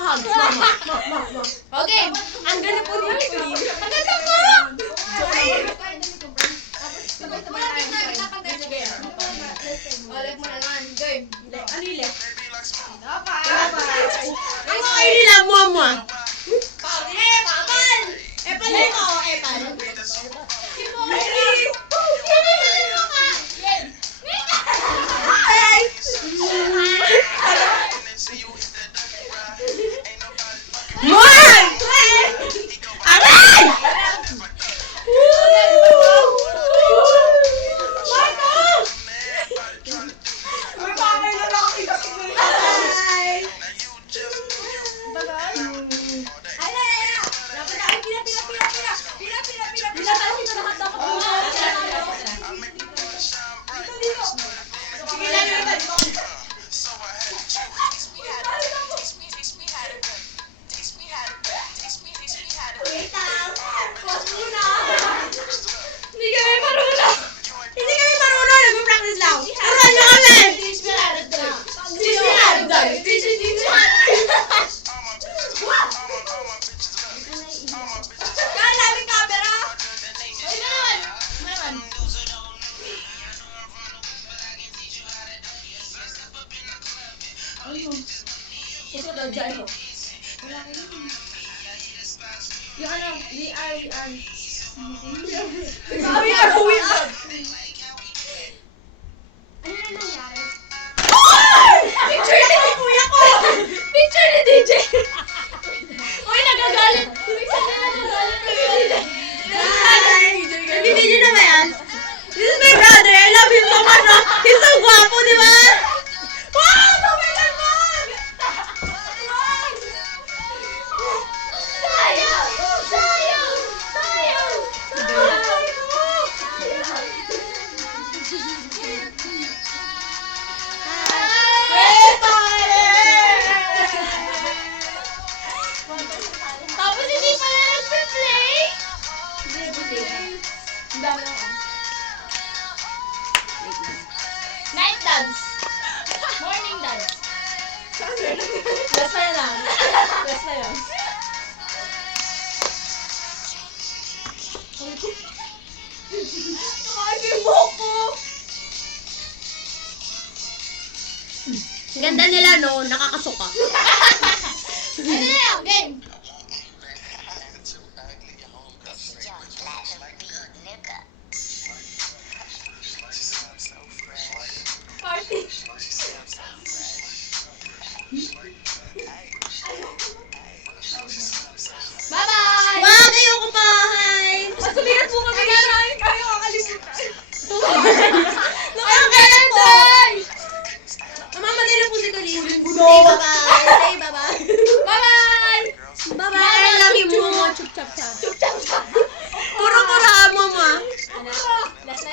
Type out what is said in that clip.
hug. Okay, ang ganda po niya. Ang ganda po! Ulit mo naman. Game. Ano yung left? Ang mga nila mo mo. Paman! Epal mo. Epal. Yung ano, we are. Ano na nangyari? Picture ni kuya ko! Picture ni DJ! Uy, nagagalit! Picture ni nagagalit! Hindi DJ na ba yan? This is my brother! I love him so much! He's so guwapo, di ba? Wow! Tumilan mo! Sayang! Sayang! Sayang! Tapos hindi pala nag-play? Night dance. Morning dance. Basta na lang. Basta yun. Ay, mo ko! Ganda nila no, nakakasuka. Ano na yan? Game!